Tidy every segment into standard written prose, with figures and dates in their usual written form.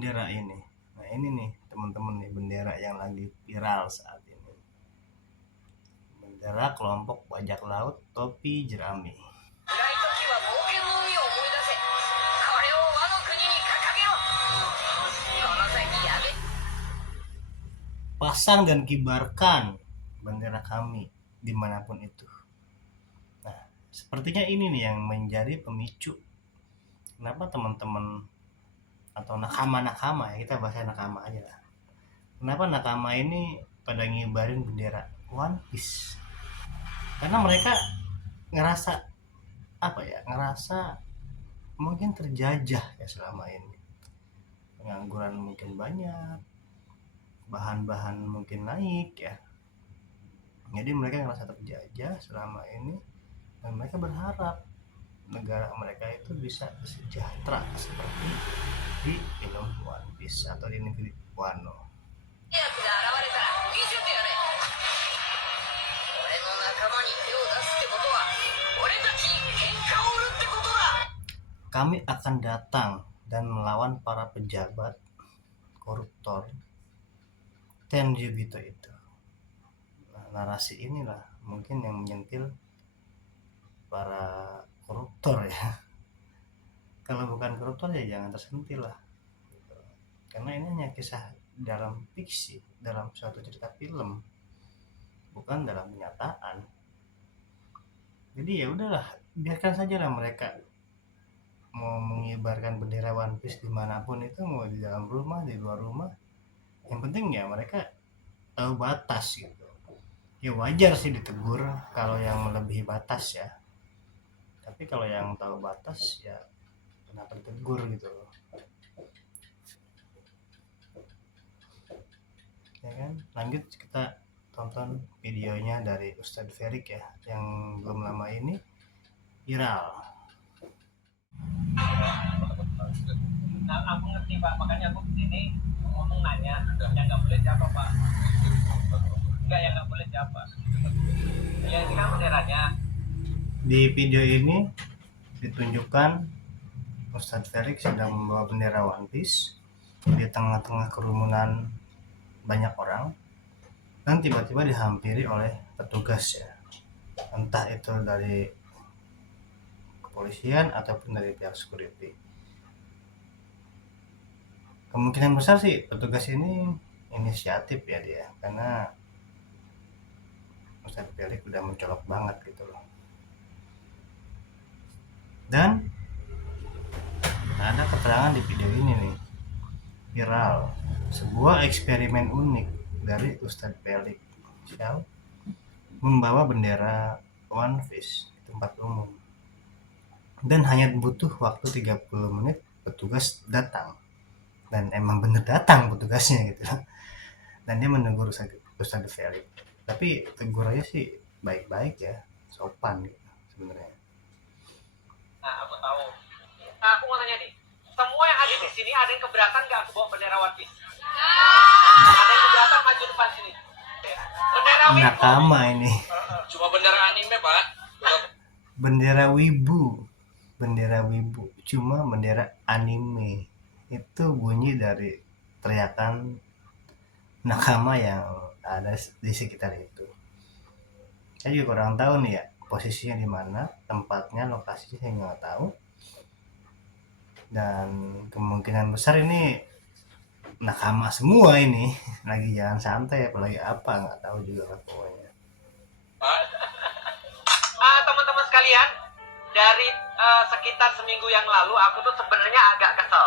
bendera ini. Nah ini nih teman-teman nih bendera yang lagi viral saat ini. Bendera kelompok bajak laut topi jerami. Pasang dan kibarkan bendera kami dimanapun itu. Nah, sepertinya ini nih yang menjadi pemicu kenapa teman-teman atau nakama-nakama, ya kita bahasa nakama aja lah. Kenapa nakama ini pada ngibarin bendera One Piece? Karena mereka ngerasa ngerasa mungkin terjajah ya selama ini. Pengangguran mungkin banyak, bahan-bahan mungkin naik ya. Jadi mereka ngerasa terjajah selama ini dan mereka berharap negara mereka itu bisa sejahtera seperti di film One Piece atau di negeri Wano. Kami akan datang dan melawan para pejabat koruptor Tenryubito itu. Nah, narasi inilah mungkin yang menyentil para koruptor ya. Kalau bukan koruptor ya jangan tersentil lah. Karena ini hanya kisah dalam fiksi, dalam suatu cerita film, bukan dalam kenyataan. Jadi ya udahlah, biarkan saja lah mereka mau mengibarkan bendera One Piece dimanapun itu, mau di dalam rumah, di luar rumah. Yang penting ya mereka tahu batas gitu. Ya wajar sih ditegur kalau yang melebihi batas ya. Tapi kalau yang tahu batas ya kenapa ditegur gitu loh. Ya kan? Lanjut kita tonton videonya dari Ustadz Ferik ya, yang belum lama ini viral. Nah, aku ngerti Pak, makanya aku kesini ngomong nanya, yang nggak boleh siapa Pak? Enggak, yang nggak boleh siapa? Ya ini kan benderanya. Di video ini ditunjukkan Ustadz Ferik sedang membawa bendera One Piece di tengah-tengah kerumunan banyak orang dan tiba-tiba dihampiri oleh petugas ya, entah itu dari kepolisian ataupun dari pihak security. Kemungkinan besar sih petugas ini inisiatif ya dia, karena Ustadz Ferik udah mencolok banget gitu loh. Dan ada keterangan di video ini nih viral, sebuah eksperimen unik dari Ustadz Ferik yang membawa bendera One Piece di tempat umum dan hanya butuh waktu 30 menit petugas datang, dan emang bener datang petugasnya gitu, dan dia menegur Ustadz Ferik, tapi tegurannya sih baik-baik ya, sopan gitu sebenarnya. Nah, aku tahu. Nah, aku mau nanya nih, semua yang ada di sini ada yang keberatan nggak aku bawa bendera One Piece? Ada yang keberatan maju depan sini. Bendera Wibu. Nakama ini. Cuma bendera anime Pak. Bendera wibu cuma bendera anime. Itu bunyi dari teriakan nakama yang ada di sekitar itu. Saya juga kurang tahu nih ya posisinya di mana, tempatnya, lokasinya saya nggak tahu. Dan kemungkinan besar ini nakama semua ini lagi jalan santai, apalagi apa nggak tahu juga lah pokoknya. Teman-teman sekalian, dari sekitar seminggu yang lalu aku tuh sebenarnya agak kesel.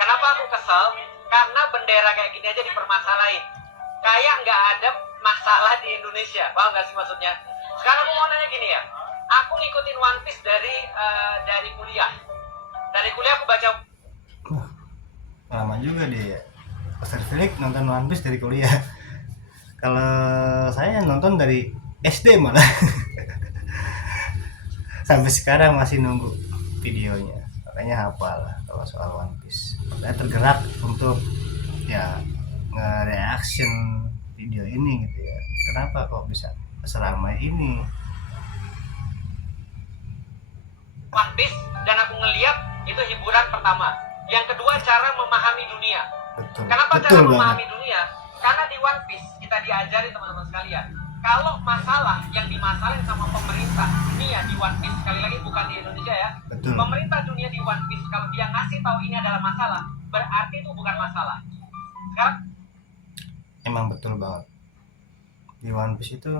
Kenapa aku kesel? Karena bendera kayak gini aja dipermasalahin. Kayak nggak ada masalah di Indonesia. Paham nggak sih maksudnya? Sekarang aku mau nanya gini ya. Aku ngikutin One Piece dari kuliah. Dari kuliah aku baca. Lama juga dia. Ustadz Ferik nonton One Piece dari kuliah. Kalau saya nonton dari SD malah. Sampai sekarang masih nunggu videonya, makanya hafal kalau soal One Piece. Saya tergerak untuk ya nge-reaction video ini gitu ya, kenapa kok bisa seramai ini One Piece dan aku ngeliat itu hiburan pertama. Yang kedua, cara memahami dunia. Betul. Kenapa Betul cara banget. memahami dunia? Karena di One Piece kita diajari teman-teman sekalian, kalau masalah yang dimasalahin sama pemerintah dunia di One Piece, sekali lagi bukan di Indonesia ya, Betul. pemerintah dunia di One Piece kalau dia ngasih tahu ini adalah masalah, berarti itu bukan masalah. Sekarang Emang betul banget. Di One Piece itu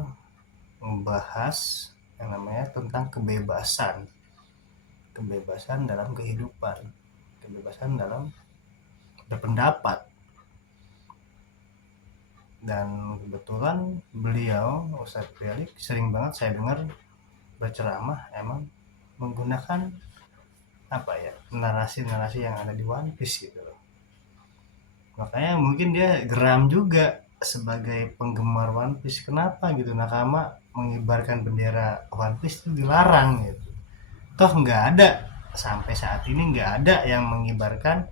membahas yang namanya tentang kebebasan dalam kehidupan, kebebasan dalam berpendapat. Dan kebetulan beliau, Ustadz Felix, sering banget saya dengar berceramah emang menggunakan apa ya, narasi-narasi yang ada di One Piece gitu loh. Makanya mungkin dia geram juga sebagai penggemar One Piece, kenapa gitu nakama mengibarkan bendera One Piece itu dilarang gitu. Toh nggak ada, sampai saat ini nggak ada yang mengibarkan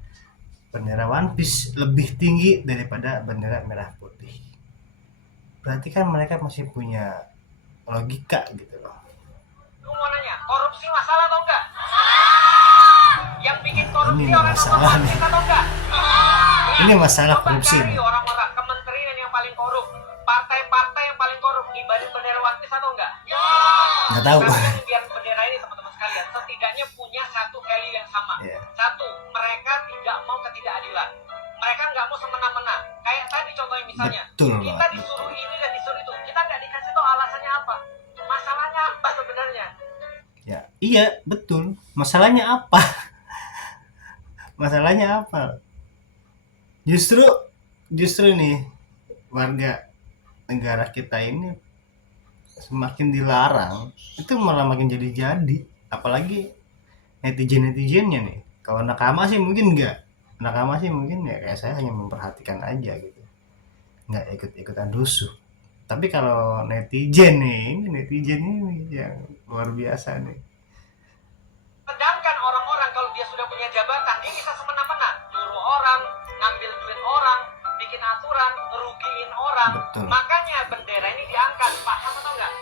bendera One Piece lebih tinggi daripada bendera merah putih. Berarti kan mereka masih punya logika gitu loh. aku mau nanya, korupsi masalah atau enggak? Yang bikin korupsi Ini orang masalah nomor nih. satu atau enggak? Ini masalah Coba korupsi cari nih. orang-orang kementerian yang paling korup, partai-partai yang paling korup dibanding bendera One Piece atau enggak? Nggak tahu. Tapi kan biar bendera ini teman-teman sekalian setidaknya punya satu value yang sama. Yeah. Satu, mereka tidak mau ketidakadilan. Mereka nggak mau semena-mena. Kayak tadi contohnya misalnya, Betul kita banget. disuruh ini dan disuruh itu, kita nggak dikasih tahu alasannya apa. Masalahnya apa sebenarnya? Ya, iya betul. Masalahnya apa? Masalahnya apa? Justru nih warga negara kita ini semakin dilarang, itu malah makin jadi-jadi. Apalagi netizennya nih. Kalau nakama sih mungkin enggak. Nakama sih mungkin ya kayak saya hanya memperhatikan aja gitu. Nggak ikut-ikutan rusuh. Tapi kalau netizen ini yang luar biasa nih. Sedangkan orang-orang kalau dia sudah punya jabatan, dia bisa semena-mena nyuruh orang, ngambil duit orang, bikin aturan, ngerugiin orang. Betul. Makanya bendera ini diangkat, paham atau enggak?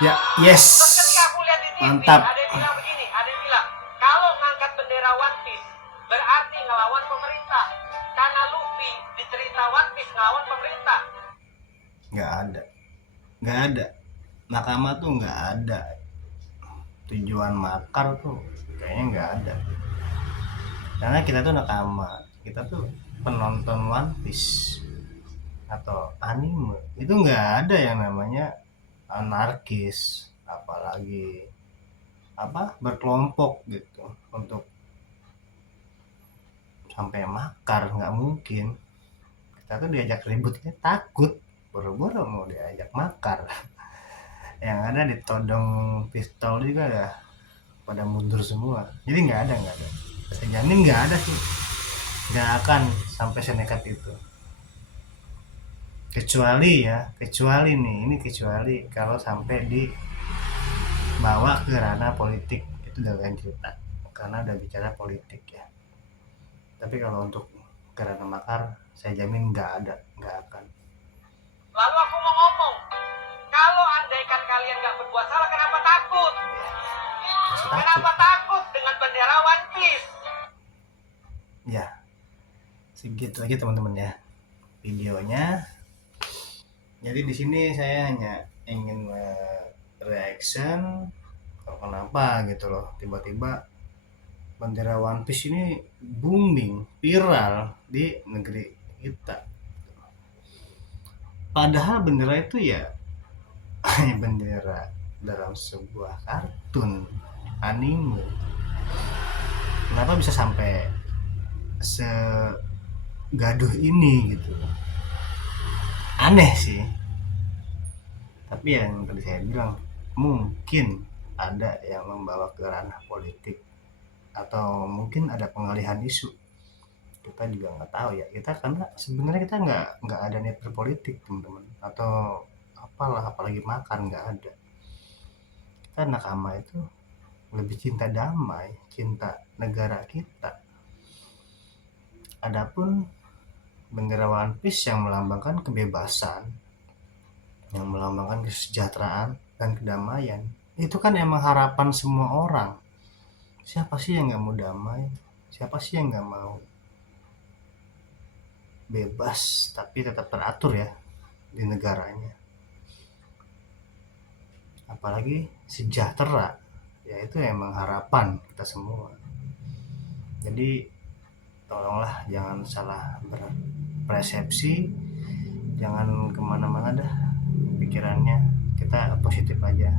Ya, yes. Terus ketika aku lihat di TV, Mantap. ada yang bilang begini, ada yang bilang, kalau ngangkat bendera One Piece, berarti ngelawan pemerintah. Karena Luffy di cerita One Piece ngelawan pemerintah. Nggak ada. Nakama tuh nggak ada. Tujuan makar tuh kayaknya nggak ada. Karena kita tuh nakama, kita tuh penonton One Piece atau anime, itu nggak ada yang namanya anarkis, apalagi berkelompok gitu untuk sampai makar, nggak mungkin. Kita tuh diajak ributnya takut, boro-boro mau diajak makar. Yang ada ditodong pistol juga ya pada mundur semua. Jadi nggak ada. Saya jamin nggak ada sih, nggak akan sampai senekat itu. Kecuali kalau sampai dibawa ke ranah politik, itu udah lain cerita karena udah bicara politik ya. Tapi kalau untuk ke ranah makar, saya jamin nggak akan. Lalu aku mau ngomong, kalau andaikan kalian nggak berbuat salah, kenapa takut? Kenapa takut dengan bendera One Piece? Ya, segitu aja teman-teman ya videonya. Jadi di sini saya hanya ingin reaction kenapa gitu loh tiba-tiba bendera One Piece ini booming, viral di negeri kita. Padahal bendera itu ya hanya bendera dalam sebuah kartun anime. Kenapa bisa sampai segaduh ini gitu? Aneh sih. Tapi yang tadi saya bilang, mungkin ada yang membawa ke ranah politik atau mungkin ada pengalihan isu, kita juga nggak tahu ya. Kita karena sebenarnya kita nggak ada niat berpolitik teman-teman, atau apalah, apalagi makan, nggak ada. Kita nakama itu lebih cinta damai, cinta negara kita. Adapun bendera One Piece yang melambangkan kebebasan, yang melambangkan kesejahteraan dan kedamaian, itu kan emang harapan semua orang. Siapa sih yang nggak mau damai? Siapa sih yang nggak mau bebas tapi tetap teratur ya di negaranya, apalagi sejahtera, ya itu emang harapan kita semua. Jadi tolonglah jangan salah berpersepsi, jangan kemana-mana dah pikirannya, kita positif aja.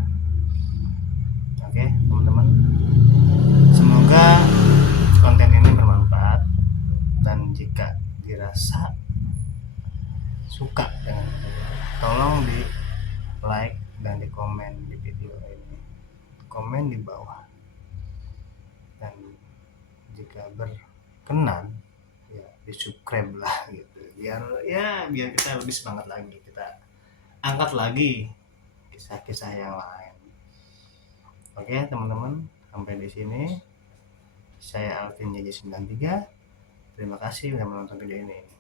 Oke teman-teman, semoga konten ini bermanfaat, dan jika dirasa suka dengan tolong di like dan di komen di video ini, komen di bawah, dan jika berkenan ya di subscribe lah gitu, biar kita lebih semangat lagi, kita angkat lagi kisah-kisah yang lain. Oke teman-teman, sampai di sini saya Alvin JJ93. Terima kasih sudah menonton video ini.